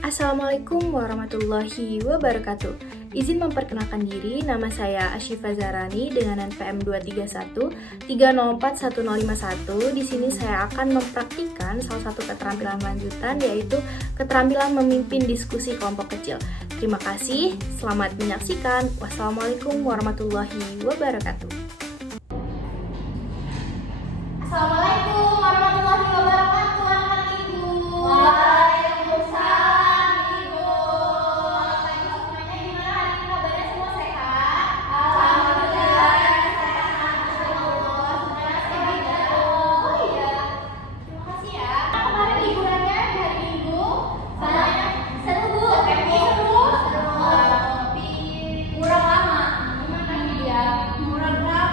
Assalamualaikum warahmatullahi wabarakatuh. Izin memperkenalkan diri, nama saya Ashifa Zarani dengan NPM 231304151. Di sini saya akan mempraktikkan salah satu keterampilan lanjutan, yaitu keterampilan memimpin diskusi kelompok kecil. Terima kasih, selamat menyaksikan. Wassalamualaikum warahmatullahi wabarakatuh. Assalamualaikum warahmatullahi wabarakatuh, anak-anak ibu. Waalaikumsalam ibu. Pagi semuanya, gimana hari ini kabarnya, semua sehat? Alhamdulillah sehat, Masya Allah. Semuanya sehat ya. Oh iya, terima kasih ya. Kemarin liburannya di hari Minggu, seru bu? Seru. Tapi kurang lama. Gimana dia? Kurang berapa?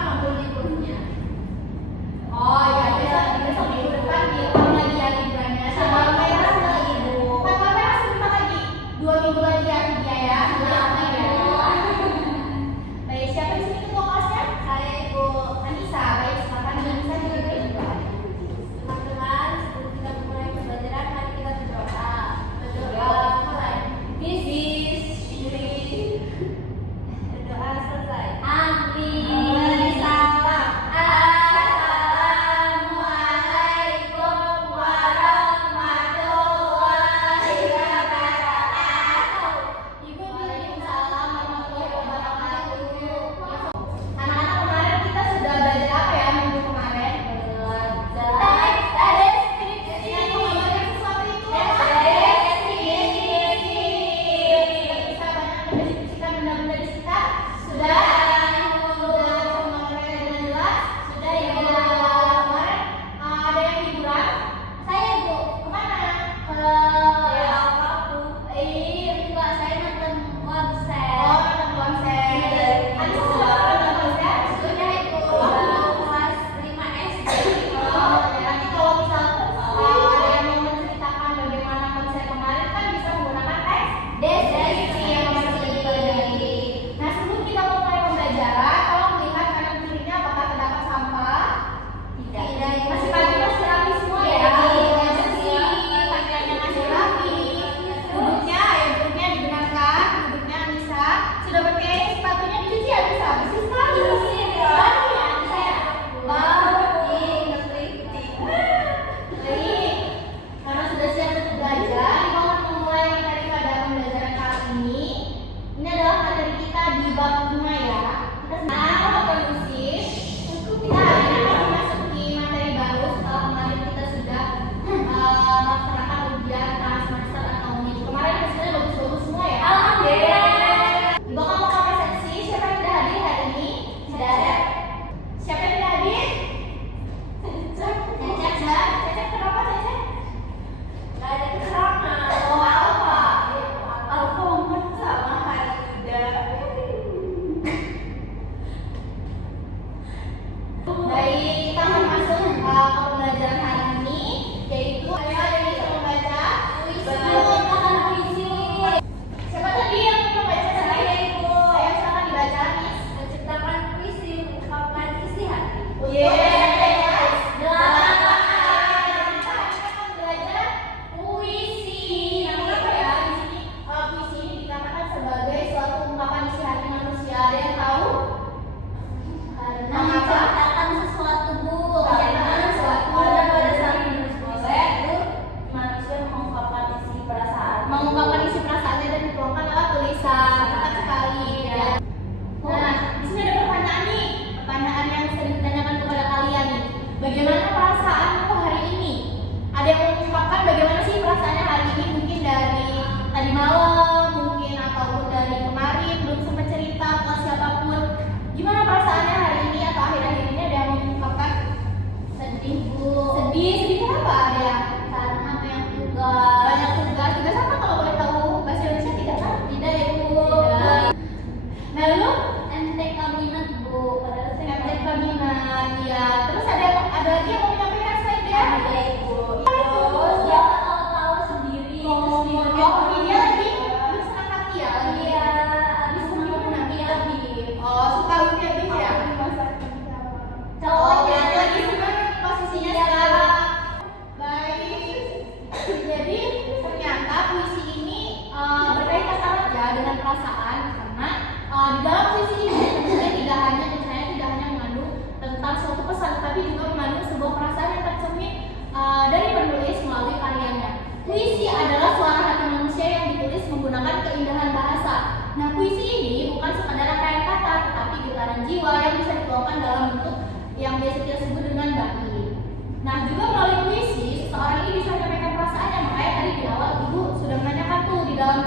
Nah, puisi ini bukan sekadar rangkaian kata, tetapi getaran jiwa yang bisa dituangkan dalam bentuk yang biasa kita sebut dengan bait. Nah, juga melalui puisi, seseorang ini bisa menyampaikan perasaannya. Makanya tadi di awal Ibu sudah menanyakan tuh di dalam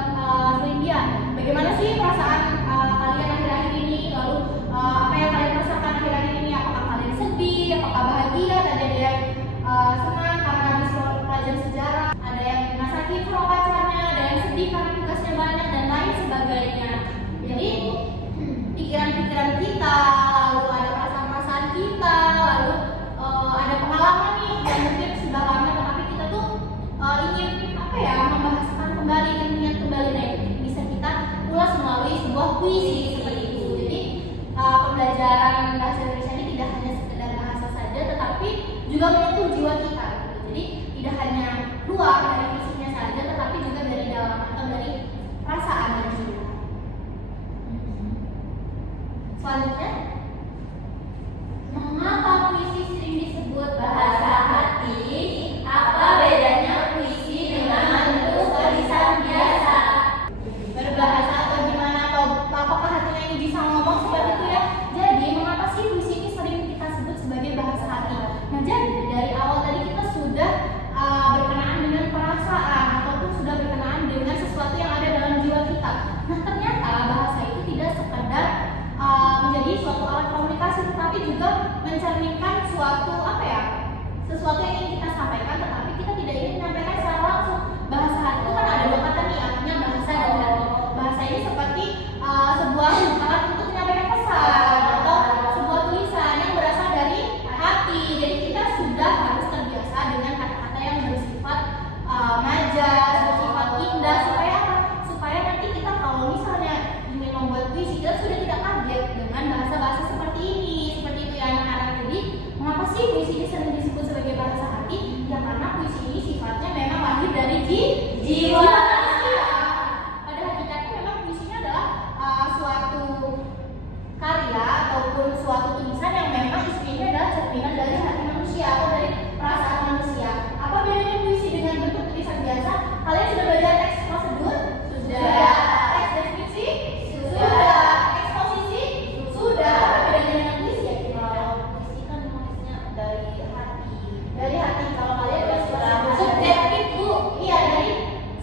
selindian, bagaimana sih perasaan kalian akhir-akhir ini, lalu apa yang kalian rasakan akhir-akhir ini, apakah kalian sedih, apakah bahagia, tadi ada yang senang karena habis pelajaran sejarah, ada yang sakit sama pacarnya, ada yang sedih karena tugasnya banyak, dan lain sebagainya. Jadi pikiran-pikiran kita, lalu ada perasaan-perasaan kita, lalu ada pengalaman nih yang mungkin sudah lama tetapi kita tuh ingin membahasakan kembali, ingin mengingat kembali. Nah, itu bisa kita ulas melalui sebuah puisi seperti itu. Jadi pembelajaran bahasa Indonesia ini tidak hanya sekedar bahasa saja, tetapi juga menyentuh jiwa kita gitu. Jadi tidak hanya luar dari visinya saja, tetapi juga dari dalam atau dari perasaan dan jiwa. Selanjutnya, mengapa puisi sering disebut bahasa hati? Apa bedanya puisi dengan bentuk tulisan biasa? Berbahasa atau gimana? Atau apakah hatinya ini bisa ngomong seperti itu ya? Jadi mengapa sih puisi ini sering kita sebut sebagai bahasa hati? Nah, jadi dari awal tadi kita sudah berkenaan dengan perasaan ataupun sudah berkenaan dengan sesuatu yang ada dalam jiwa kita. Nah, ternyata bahasa itu tidak sekedar menjadi suatu alat komunikasi, tetapi juga mencerminkan sesuatu yang ingin kita sampaikan, tetapi kita tidak ingin menyampaikan secara langsung. Bahasa hati itu kan ada dua kata nih, artinya bahasa dan hati. Bahasa ini seperti sebuah alat untuk menyampaikan pesan atau sebuah tulisan yang berasal dari hati. Jadi kita sudah harus terbiasa dengan kata-kata yang bersifat majas, bersifat indah, supaya nanti kita kalau misalnya ingin membuat puisi, kita sudah tidak kaget dengan bahasa-bahasa seperti itu ya anak-anak. Jadi mengapa sih puisi ini sering disebut sebagai bahasa hati? Ya karena puisi ini sifatnya memang lahir dari jiwa manusia. Pada hakikatnya memang puisinya adalah suatu karya ataupun suatu tulisan yang memang isinya adalah cerminan dari hati manusia atau dari perasaan manusia. Apa bedanya puisi dengan bentuk tulisan biasa? Kalian sudah belajar teks prosedur? Sudah. Teks deskripsi? Sudah. Eksposisi? Sudah. Apa bedanya dengan puisi ya? Puisi kan nulisnya dari hati. Dari hati. Kalau kalian subjektif Bu. Iya, dari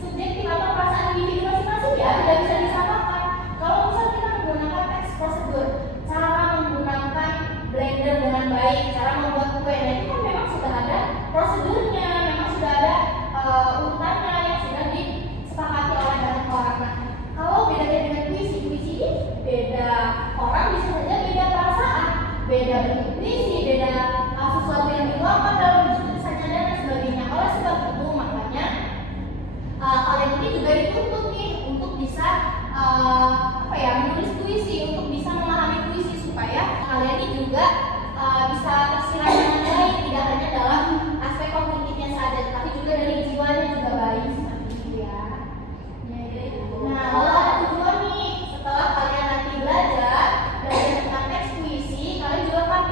subjektif atau perasaan individu masing-masing ya, tidak bisa disamakan. Kalau misalnya kita menggunakan teks prosedur, cara menggunakan blender dengan baik, cara membuat kue, nah itu kan memang sudah ada prosedurnya, memang sudah ada urutannya yang sudah disepakati oleh banyak orang. Nah, kalau bedanya dengan puisi ini beda orang, bisa saja beda perasaan, beda bentuk puisi, beda sesuatu yang dituangkan dalam tulisannya dan sebagainya. Oleh sebab itu makanya kalian ini juga dituntut nih untuk bisa menulis puisi, untuk bisa memahami puisi supaya kalian ini juga bisa tersirat dengan baik, tidak hanya dalam aspek kognitifnya saja, tetapi juga dari jiwanya juga baik seperti itu ya. Nah, kalau ada tujuan nih, setelah kalian nanti belajar tentang teks puisi, kalian juga kan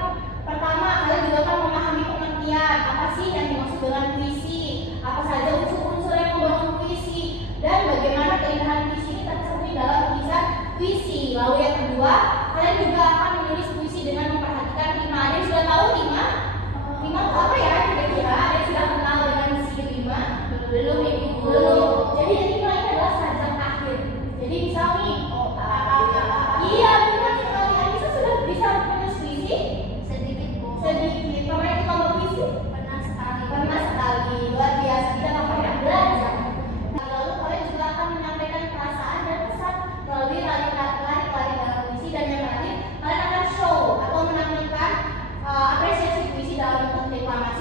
memahami pengertian apa sih yang dimaksud dengan puisi, apa saja unsur-unsur yang membangun puisi, dan bagaimana keindahan puisi ini tercermin dalam tulisan puisi. Lalu yang kedua, kalian juga akan menulis puisi dengan memperhatikan rima. Ada yang sudah tahu rima? Rima itu apa ya kira-kira? Ada yang sudah kenal dengan si rima? Belum Ibu? Belum. Jadi rima ini adalah sajak akhir. Jadi misal nih, iya benar sekali. Anissa sudah bisa menulis puisi? Sedikit Bu. Sedikit. Pernah ikut lomba puisi? Pernah sekali. Pernah sekali. Luar biasa. Kita nggak pernah belajar. Lalu kalian juga akan menyampaikan perasaan dan pesan melalui lari-lari dalam puisi, dan yang terakhir kalian akan show atau menampilkan apresiasi puisi dalam bentuk deklamasi.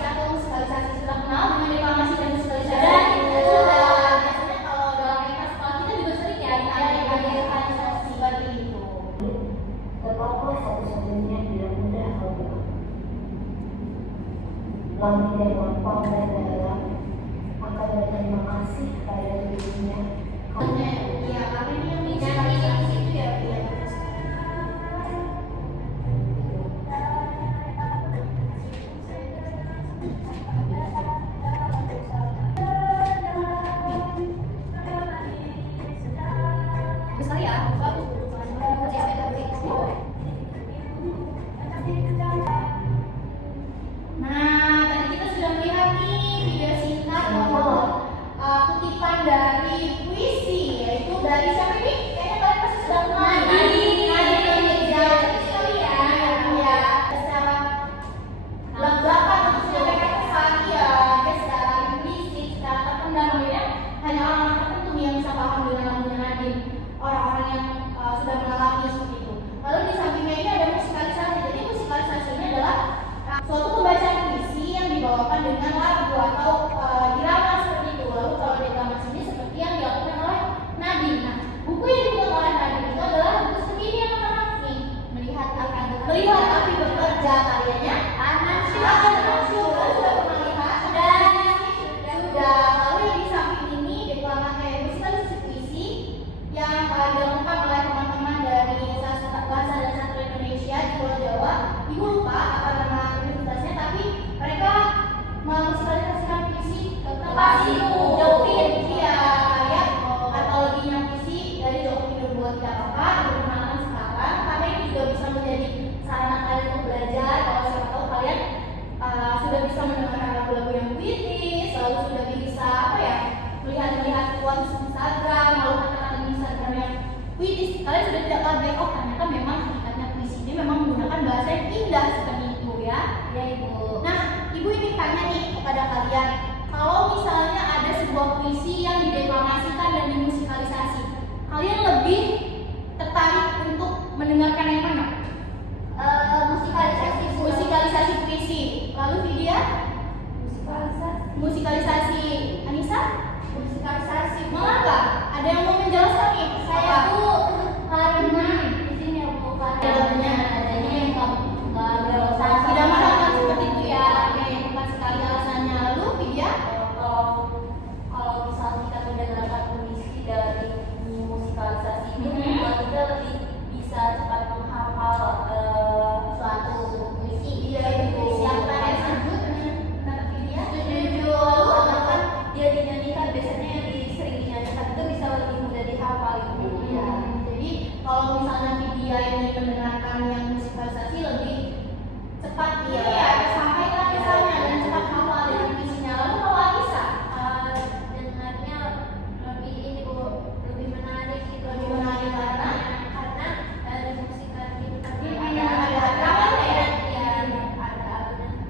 suatu pembacaan puisi yang dibawakan dengan lagu atau irama seperti itu. Lalu kalau deklamasi ini seperti yang dilakukan oleh Nadine. Nah, buku yang dibuat oleh Nadine itu adalah buku seperti ini yang anak nih, melihat api bekerja, karyanya Anak sudah pernah lihat sudah. Lalu yang di samping ini musikalisasi puisi yang dilakukan oleh teman-teman dari Bahasa dan Sastra Indonesia di Pulau Jawa. Ibu lupa apa nama universitasnya, tapi mereka memusikalisasikan puisi tentang Jokpin, ya, karya antologinya puisi dari Jokpin Dua Tidak Apa-apa diperkenalkan sekarang, karena ini juga bisa menjadi sarana kalian untuk belajar. Kalau siapa tahu kalian sudah bisa mendengarkan lagu-lagu yang puitis, lalu sudah bisa melihat quotes Instagram, lalu kata-kata di Instagram yang puitis, kalian sudah tidak lagi ternyata memang hakikatnya puisi ini memang menggunakan bahasa yang indah seperti itu ya. Ya Ibu. Nah, Ibu ini tanya nih kepada kalian, kalau misalnya ada sebuah puisi yang dideklamasikan dan dimusikalisasi, kalian lebih tertarik untuk mendengarkan yang mana? Musikalisasi puisi. Lalu Vidya? Musikalisasi. Anissa? Musikalisasi. Mengapa? Ada yang mau menjelaskan nih? Saya tuh karena di sini bukan adanya yang tidak melakukan seperti itu ya. Oke, tepat sekali alasannya. Lalu Vidya? kalau misal kita mendengarkan puisi dari musikalisasi ini, membuat kita lebih bisa cepat menghafal suatu puisi. Iya, puisi yang kalian sebut. Menurut Vidya? Setuju. Karena kan dia dinyanyikan, biasanya yang sering dinyanyikan itu bisa lebih mudah dihafal itu. Ya, jadi kalau misalnya Vidya ini mendengarkan yang musikalisasi lebih cepat sampai ke kisahnya dan cepat hafal dengan puisinya. Lalu kalau Anissa? Dengarnya lebih ini Bu, lebih menarik gitu. Lebih menarik karena dari musikalisasi itu tadi ada arannya ya. Iya, ada.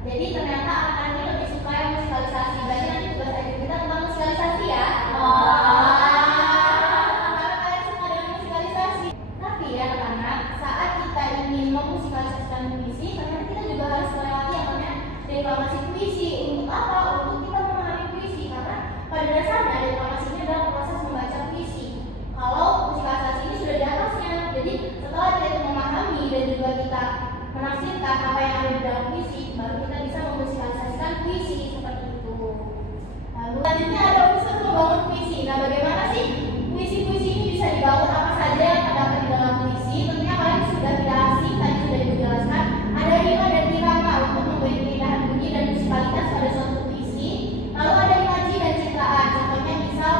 Jadi ternyata anak ini lebih suka yang musikalisasi. Berarti nanti tugas akhir kita tentang musikalisasi ya. Karena kalian suka dengan musikalisasi. Tapi ya anak-anak, saat kita ingin memusikalisasikan puisi, ternyata kita juga harus melewati yang namanya deklamasi puisi. Untuk apa? Untuk kita memahami puisi. Karena pada dasarnya deklamasi ini adalah proses membaca puisi. Kalau musikalisasi ini sudah di atasnya. Jadi setelah kita itu memahami dan juga kita menafsirkan apa yang ada di dalam puisi, baru kita bisa memusikalisasikan puisi seperti itu. Lalu selanjutnya ada unsur membangun puisi. Nah, bagaimana sih puisi-puisi ini bisa dibangun, apa saja yang terdapat di dalam puisi? Tentunya kalian sudah tidak asing, tadi sudah dijelaskan. Ada rima dan irama untuk memberi keindahan bunyi dan musikalitas pada suatu puisi. Lalu ada imaji dan citraan. Contohnya misal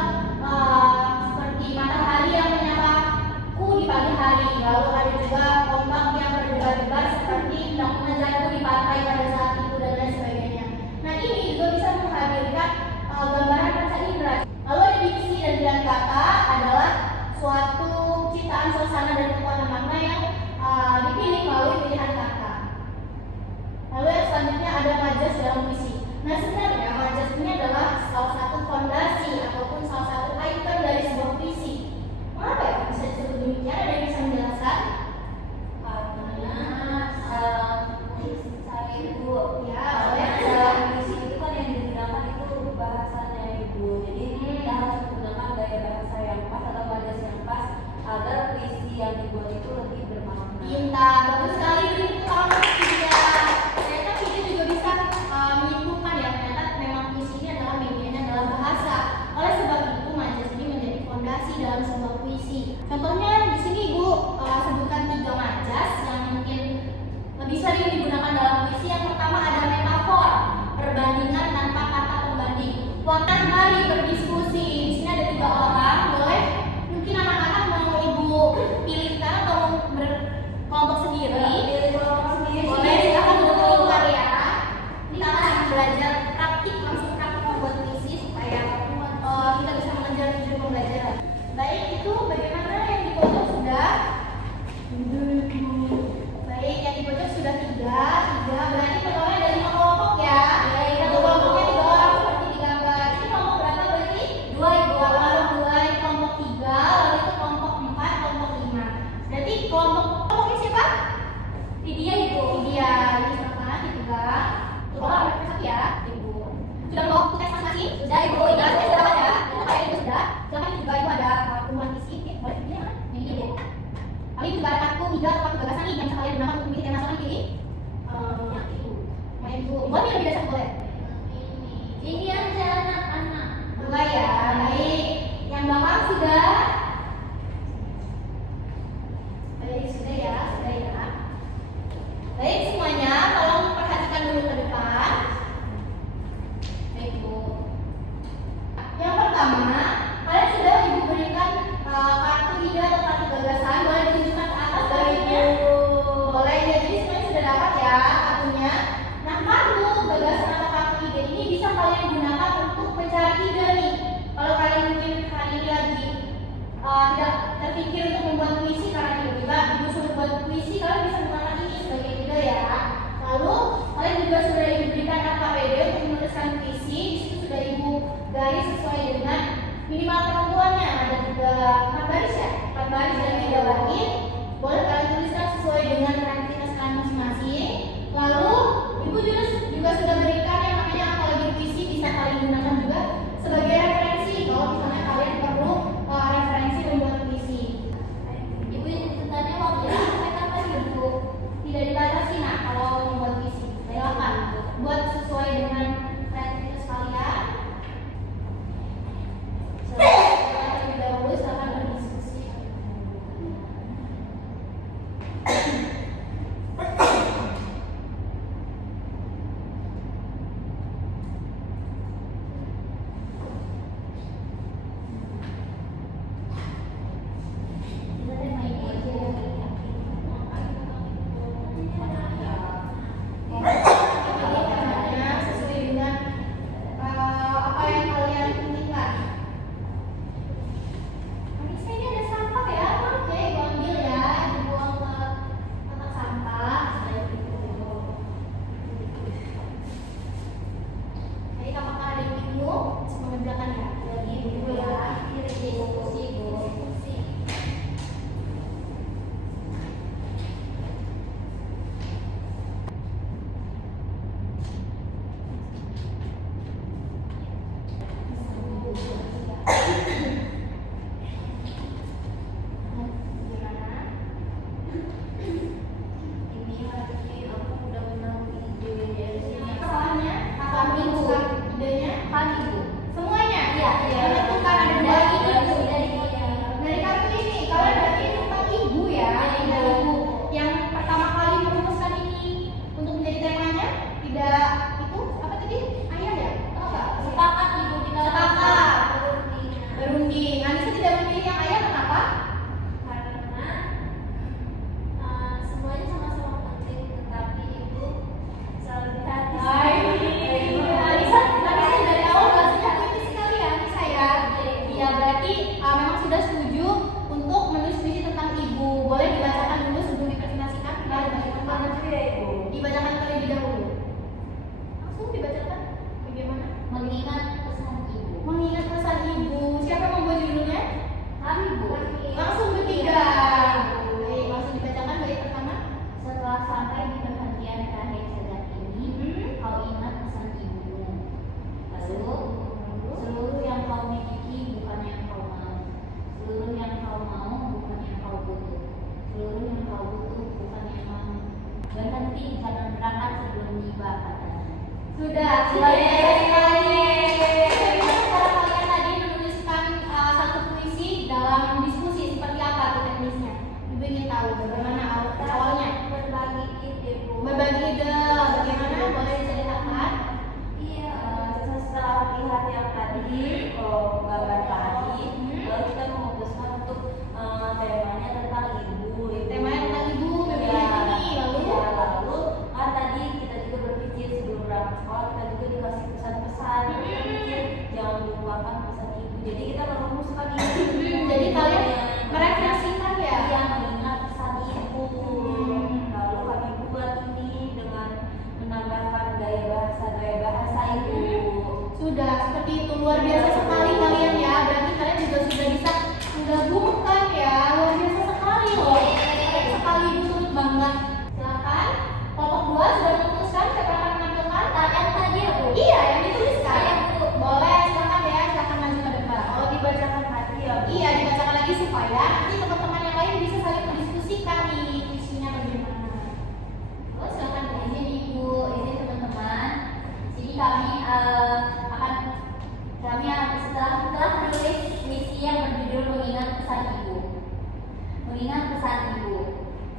seperti matahari yang menyapaku di pagi hari. Lalu ada juga ombak yang berdebar-debar seperti hendak mengejarku di pantai pada saat itu dan lain sebagainya. Nah, ini juga bisa menghadirkan gambaran panca indera. Lalu ada diksi dan pilihan kata adalah suatu ciptaan suasana dan kekuatan makna yang dipilih melalui pilihan kata. Lalu yang selanjutnya ada majas dalam puisi. Nah, sebenarnya majas ini adalah salah satu fondasi ataupun salah satu item dari sebuah puisi. Mengapa ya bisa disebut demikian? Ada yang bisa menjelaskan? Saya Ibu, Ya, dalam puisi itu kan yang digunakan itu bahasanya Ibu. Jadi kita harus menggunakan gaya bahasa yang pas atau majas yang pas agar puisi yang dibuat itu lebih bermakna. Pintar, bagus sekali ini kamu Vidya. Ternyata Vidya juga bisa menyimpulkan ya, ternyata memang puisi ini adalah medianya adalah bahasa. Oleh sebab itu majas ini menjadi fondasi dalam sebuah puisi. Contohnya di sini Ibu sebutkan 3 majas yang mungkin lebih sering digunakan dalam puisi. Yang pertama ada metafor, perbandingan tanpa kata pembanding. Waktu mari berdiskusi. Di sini ada 3 orang, boleh mungkin anak-anak mau Ibu pilihkan atau mau berkelompok sendiri. Boleh, silakan duduk keluar ya. Ini kita akan belajar langsung praktik membuat puisi supaya kita bisa mengejar tujuan pembelajaran. Baik, itu bagaimana yang di pojok sudah? Baik, yang di pojok sudah 3. Berarti totalnya ada 5 kelompok ya. Satu kelompoknya 3 orang seperti di gambar. Ini kelompok berapa berarti? 2 Ibu. Kelompok 2, ini kelompok 3, lalu itu kelompok 4, kelompok 5. Berarti kelompoknya siapa? Vidya Ibu. Vidya, ini sama dipegang. pembuatan visi, boleh ini ya, yang ini ya. Kali juga ada kartu ide atau kartu gagasan nih yang bisa kalian gunakan untuk memilih tema soal ini. Yang itu, boleh lebih dari satu boleh. Ini aja anak-anak. Dua ya, baik. Yang belakang sudah. Baik, sudah ya, sudah ya. Baik semuanya, tolong perhatikan dulu ke depan. Baik Bu. Yang pertama, kalian sudah Ibu berikan kartu ide atau kartu gagasan, boleh ditunjukkan ke atas baliknya. Boleh ya, jadi semuanya sudah dapat ya kartunya. Nah, kartu gagasan atau kartu ide ini bisa kalian gunakan untuk mencari ide nih. Kalau kalian mungkin hari ini lagi tidak terpikir untuk membuat puisi karena tiba-tiba Ibu suruh buat puisi, kalian bisa menggunakan ini sebagai ide ya. Lalu kalian juga sudah diberikan KPD untuk menuliskan puisi. Di situ sudah Ibu garis sesuai dengan minimal ketentuannya. Ada juga 4 baris ya, 4 baris dan 3 baris. Boleh kalian tuliskan sesuai dengan kreativitas kalian masing-masing. Lalu Ibu juga sudah berikan yang namanya antologi puisi, bisa kalian gunakan juga sebagai referensi kalau misalnya kalian perlu referensi membuat puisi. Ibu tanya waktunya sampai kapan Ibu? Tidak dibatasi nah kalau membuat puisi. Silakan buat sesuai dengan kreativitas kalian. Terlebih dahulu silakan berdiskusi. Sesuai dengan apa yang kalian inginkan. Nanti saya ini ada sampah ya, oke, Ibu ambil ya, Ibu buang ke kotak sampah. Jadi apakah ada yang bingung? Mengerjakan ya, lagi Ibu ya, diskusi. Soalnya, apa menentukan idenya? Semuanya? Iya. Menentukan ada 2 ide. Dari kartu ini, kalian berarti tentang ibu ya, dari ibu. Yang pertama kali merumuskan ini untuk menjadi temanya, tidak itu apa tadi? Ayah ya? Atau apa? Sepakat Ibu kita Sepakat. Berunding. Anissa tidak memilih yang ayah kenapa? karena semuanya sama-sama penting, tetapi Ibu selalu hati. Anissa dari awal bahasanya kritis sekali ya Anissa ya. Iya berarti memang sudah setuju untuk menulis puisi tentang ibu. Boleh dibacakan dulu sebelum dipresentasikan? Dibacakan terlebih dahulu. Langsung dibacakan bagaimana? Mengingat pesan Ibu. Mengingat pesan ibu. Siapa yang membuat judulnya? Kami Bu. Langsung bertiga. Baik, langsung dibacakan bait pertama. Setelah sampai di perhentian terakhir sejak ini, kau ingat pesan ibumu. Lalu, seluruh yang kau miliki bukan yang kau mau. Seluruh yang kau mau bukan yang kau butuh. Seluruh yang kau butuh bukan yang mau. Berhenti, jangan berangkat sebelum tiba katanya. Sudah, sekali. Bagaimana cara kalian tadi menuliskan satu puisi dalam diskusi seperti apa tuh teknisnya? Ibu ingin tahu bagaimana awalnya. Berbagi ide Bu. Berbagi ide, bagaimana boleh diceritakan? Iya, setelah lihat yang tadi, gambar tadi, lalu kita memutuskan untuk temanya tentang ibu. Temanya tentang ibu, bagaimana ini? Lalu lalu kan tadi kita juga berpikir sebelum berangkat sekolah kita juga dikasih pesan-pesan. Kita pikir jangan lupakan pesan ibu. Jadi kita merumuskan ini. Jadi kalian merefleksikan ya? Iya, mengingat pesan ibu. Lalu kami buat ini dengan menambahkan gaya bahasa ibu. Sudah, seperti itu luar biasa sekali kalian ya. Berarti kalian supaya nanti teman-teman yang lain bisa saling mendiskusikan nih visinya bagaimana. Oh, silakan izin Ibu, izin teman-teman. Sini kami setelah menulis puisi yang berjudul Mengingat Pesan Ibu. Mengingat pesan Ibu.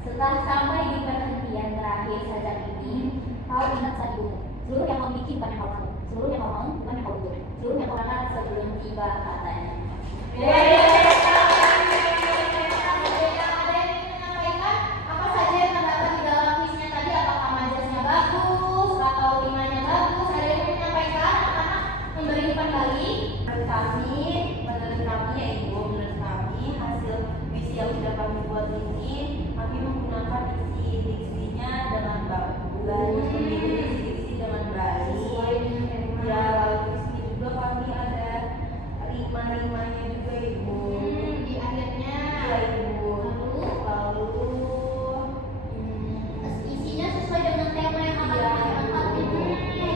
Setelah sampai di perhentian terakhir sajak ini, kau ingat pesan Ibu. Seluruh yang kau miliki bukan yang kau mau. Seluruh yang kau mau bukan yang kau butuh. Seluruh yang kau lakukan sebelum tiba katanya. Apa saja yang terdapat di dalam kuisnya tadi? Apakah majasnya bagus atau rimanya bagus? Ada yang menyampaikan? Anak-anak memberi umpan balik. Menurut kami ya Ibu, menurut kami hasil puisi yang sudah kami buat ini, kami menggunakan diksinya dengan bagus, diksi dengan baik. Ya, lalu di sini juga kami ada rima-rimanya juga Ibu. Di akhirnya. Ya Ibu. Lalu Isinya sesuai dengan tema yang akan Iya. kami angkat Ibu.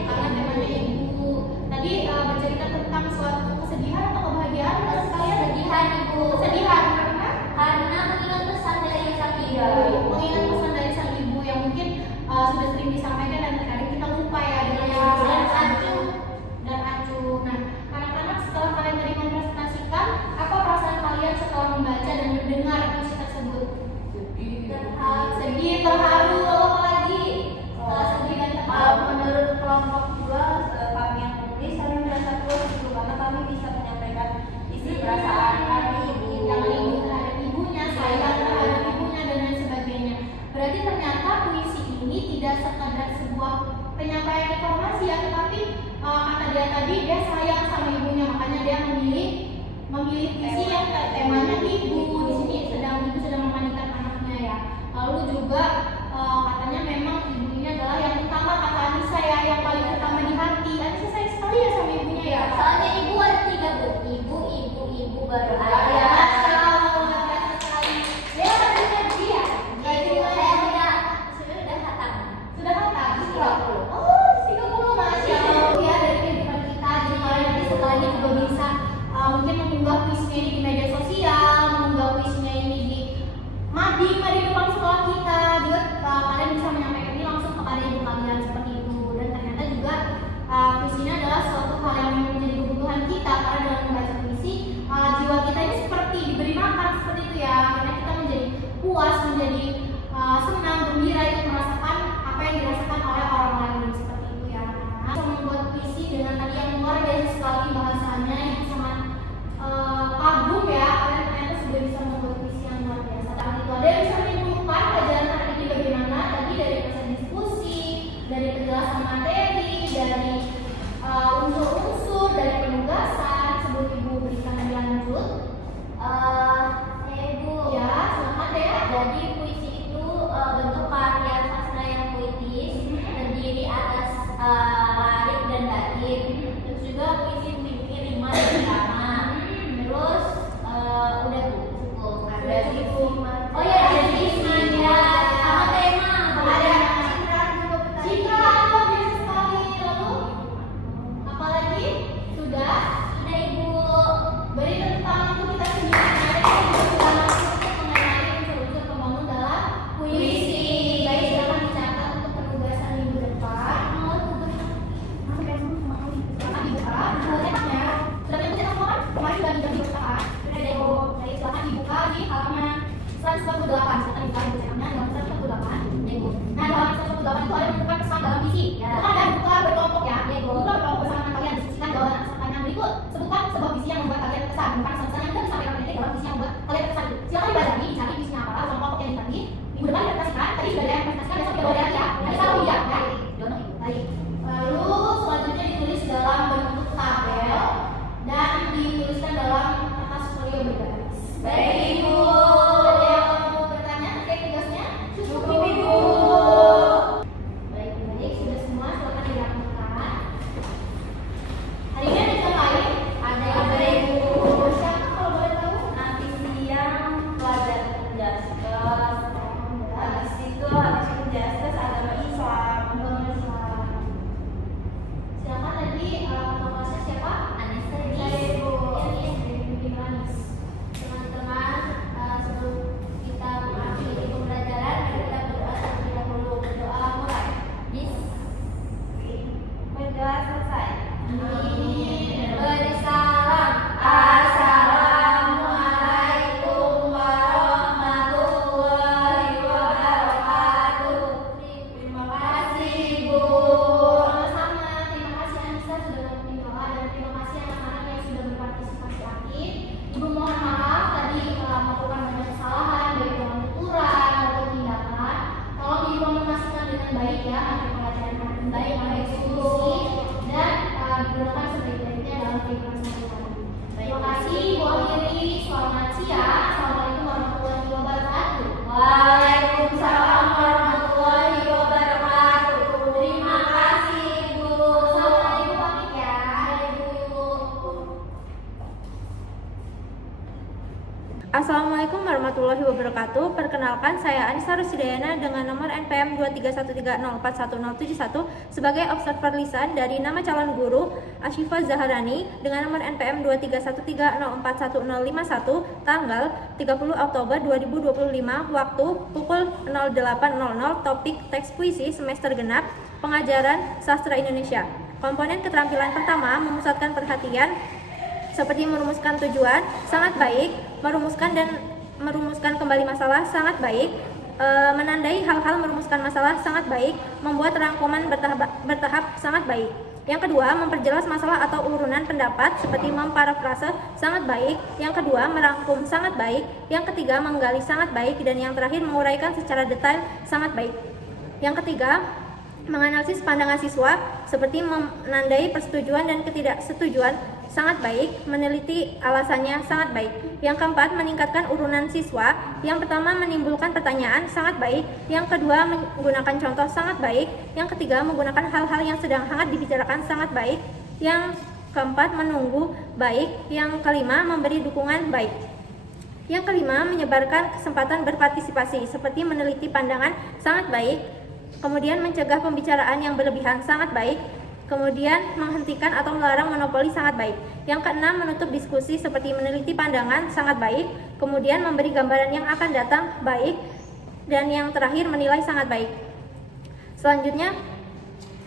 Karena temanya Ibu tadi bercerita tentang suatu kesedihan atau kebahagiaan atau sekalian Kesedihan Ibu. kesedihan Karena mengingat pesan dari sang Iya. ibu. mengingat pesan dari sang ibu yang mungkin sudah sering disampaikan dan terkadang kita lupa ya dengan Iya. dan acuh dan acuh. Nah, anak-anak setelah kalian tadi mempresentasikan, apa perasaan kalian setelah membaca dan mendengar puisi tersebut? Sedih, terharu, lalu apa lagi? Setelah sedih dan terharu. menurut kelompok 2 kami yang menulis, kami merasa puas Ibu, karena kami bisa menyampaikan isi perasaan kami Ibu. Jangan ibu terhadap ibunya, sayang terhadap ibunya dan lain sebagainya. Berarti ternyata puisi ini tidak sekadar sebuah penyampaian informasi ya, tetapi kata dia tadi dia sayang sama ibunya, makanya dia memilih puisi yang temanya ibu. Di sini ibu sedang memandikan anaknya ya. Lalu juga katanya memang ibunya adalah yang utama, kata Anissa ya, yang paling utama di hati. Anissa sayang sekali ya sama ibunya ya. Soalnya ibu ada 3 Bu. Ibu baru Ya, ayah. Masya Allah, luar biasa sekali. Dia ada dia. Ibu saya sudah hatam. Sudah hatam? 30. Oh, 30, Masya Allah. Ya, dari kehidupan kita, jadi kalian nanti setelah ini juga bisa mungkin mengunggah puisinya ini di media sosial, mengunggah puisinya ini di mading depan sekolah kita. Juga kalian bisa menyampaikan ini langsung kepada ibu kalian seperti itu. Dan ternyata juga puisinya adalah suatu hal yang menjadi kebutuhan kita, karena dalam membaca puisi jiwa kita ini seperti diberi makan seperti itu ya. Akhirnya kita menjadi puas, menjadi senang, gembira itu merasakan apa yang dirasakan oleh orang lain seperti itu ya. Nah, bisa membuat puisi dengan tadi yang luar biasa sekali bahasanya yang sangat kagum ya. Kalian ternyata sudah bisa membuat puisi yang luar biasa. Saat itu ada yang bisa menyimpulkan pelajaran hari ini bagaimana tadi dari proses diskusi, dari penjelasan materi, dari unsur-unsur, dari penugasan. Sebelum ibu berikan lebih lanjut, Ibu. ya silakan deh. Jadi puisi itu bentuk karya sastra yang puitis, terdiri atas larik dan batin. Terus juga puisi memiliki rima dan irama. Terus udah Bu, cukup. Ada rima. Oh ya, ada rima ya. Sama tema. Ada citra juga. Citra luar biasa sekali. Lalu apalagi sudah Ibu. beri tentang itu kita sendiri. Ada yang juga sudah masuk mengenai unsur-unsur pembangun dalam puisi. Baik, silakan dicatat untuk penugasan minggu depan. Silakan dibuka. Buletannya sudah dibuka semua kan? Kemarin sudah dibuka. Sudah Ibu. Baik, silakan dibuka di halaman 148. Silakan dibuka buletannya halaman 148. Ibu. Nah, di halaman 148 itu ada menemukan pesan dalam visi. Ya. Itu kan ada buka berkelompok ya. Ibu. Buka berkelompok bersama kalian diskusikan jawaban atas pertanyaan berikut. Sebutkan sebuah visi yang membuat kalian terkesan. Bukan pesan yang tidak disampaikan oleh dalam visi yang membuat kalian terkesan. Silakan dibaca, dicari visinya apa, sama kelompok yang dibagi. Minggu depan dipresentasikan. Tadi sudah ada yang presentasikan, besok kita ada ya. Nanti satu ya. Baik. Lalu selanjutnya ditulis dalam bentuk tabel dan dituliskan dalam kertas folio bergaris. Baik, Ibu. Ada yang mau bertanya terkait tugasnya? Cukup, Ibu. Baik, sudah semua, silakan dirapikan. Hari ini ada yang lain? Ada Ibu. Siapa kalau boleh tahu? Nanti siang pelajaran Assalamualaikum warahmatullahi wabarakatuh. Perkenalkan, saya Anissa Rusidayana dengan nomor NPM 231304171 sebagai observer lisan dari nama calon guru Asyifa Zaharani dengan nomor NPM 231304151 tanggal 30 Oktober 2025, waktu pukul 08.00, topik teks puisi semester genap, pengajaran sastra Indonesia. Komponen keterampilan pertama memusatkan perhatian seperti merumuskan tujuan, sangat baik, merumuskan kembali masalah, sangat baik, menandai hal-hal merumuskan masalah, sangat baik, membuat rangkuman bertahap, sangat baik. Yang kedua, memperjelas masalah atau urunan pendapat seperti memparafrase, sangat baik. Yang kedua, merangkum, sangat baik. Yang ketiga, menggali, sangat baik. Dan yang terakhir, menguraikan secara detail, sangat baik. Yang ketiga, menganalisis pandangan siswa seperti menandai persetujuan dan ketidaksetujuan, sangat baik, meneliti alasannya, sangat baik. Yang keempat, meningkatkan urunan siswa. Yang pertama, menimbulkan pertanyaan, sangat baik. Yang kedua, menggunakan contoh, sangat baik. Yang ketiga, menggunakan hal-hal yang sedang hangat dibicarakan, sangat baik. Yang keempat, menunggu, baik. Yang kelima, memberi dukungan, baik. Yang kelima, menyebarkan kesempatan berpartisipasi seperti meneliti pandangan, sangat baik. Kemudian mencegah pembicaraan yang berlebihan, sangat baik. Kemudian menghentikan atau melarang monopoli, sangat baik. Yang keenam, menutup diskusi seperti meneliti pandangan, sangat baik. Kemudian memberi gambaran yang akan datang, baik. Dan yang terakhir, menilai, sangat baik. Selanjutnya,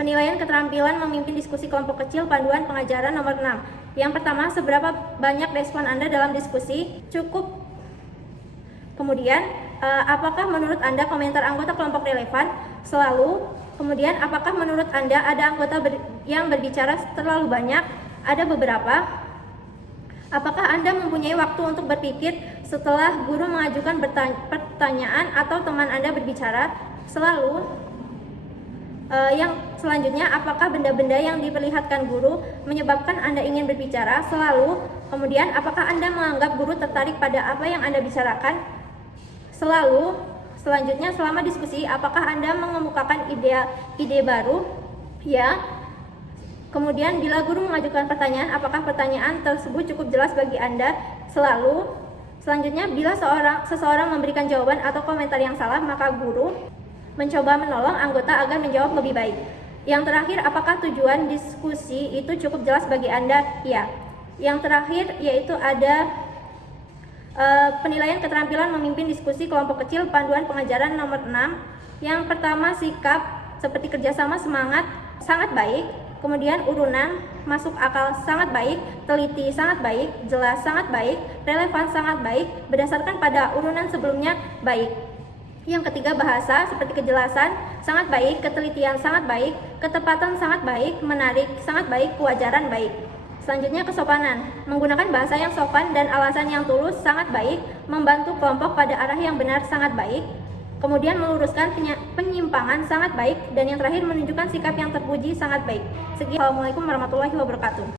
penilaian keterampilan memimpin diskusi kelompok kecil, panduan pengajaran nomor 6. Yang pertama, seberapa banyak respon Anda dalam diskusi? Cukup. Kemudian, apakah menurut Anda komentar anggota kelompok relevan? Selalu. Kemudian, apakah menurut Anda ada anggota yang berbicara terlalu banyak? Ada beberapa. Apakah Anda mempunyai waktu untuk berpikir setelah guru mengajukan pertanyaan atau teman Anda berbicara? Selalu. Yang selanjutnya, apakah benda-benda yang diperlihatkan guru menyebabkan Anda ingin berbicara? Selalu. Kemudian, apakah Anda menganggap guru tertarik pada apa yang Anda bicarakan? Selalu. Selanjutnya, selama diskusi, apakah Anda mengemukakan ide baru? Ya. Kemudian, bila guru mengajukan pertanyaan, apakah pertanyaan tersebut cukup jelas bagi Anda? Selalu. Selanjutnya, bila seseorang memberikan jawaban atau komentar yang salah, maka guru mencoba menolong anggota agar menjawab lebih baik. Yang terakhir, apakah tujuan diskusi itu cukup jelas bagi Anda? Ya. Yang terakhir yaitu ada penilaian keterampilan memimpin diskusi kelompok kecil, panduan pengajaran nomor 6. Yang pertama, sikap seperti kerjasama, semangat, sangat baik. Kemudian urunan, masuk akal, sangat baik. Teliti, sangat baik. Jelas, sangat baik. Relevan, sangat baik. Berdasarkan pada urunan sebelumnya, baik. Yang ketiga, bahasa seperti kejelasan, sangat baik. Ketelitian, sangat baik. Ketepatan, sangat baik. Menarik, sangat baik. Kewajaran, baik. Selanjutnya, kesopanan, menggunakan bahasa yang sopan dan alasan yang tulus, sangat baik. Membantu kelompok pada arah yang benar, sangat baik. Kemudian meluruskan penyimpangan, sangat baik. Dan yang terakhir, menunjukkan sikap yang terpuji, sangat baik. Assalamualaikum warahmatullahi wabarakatuh.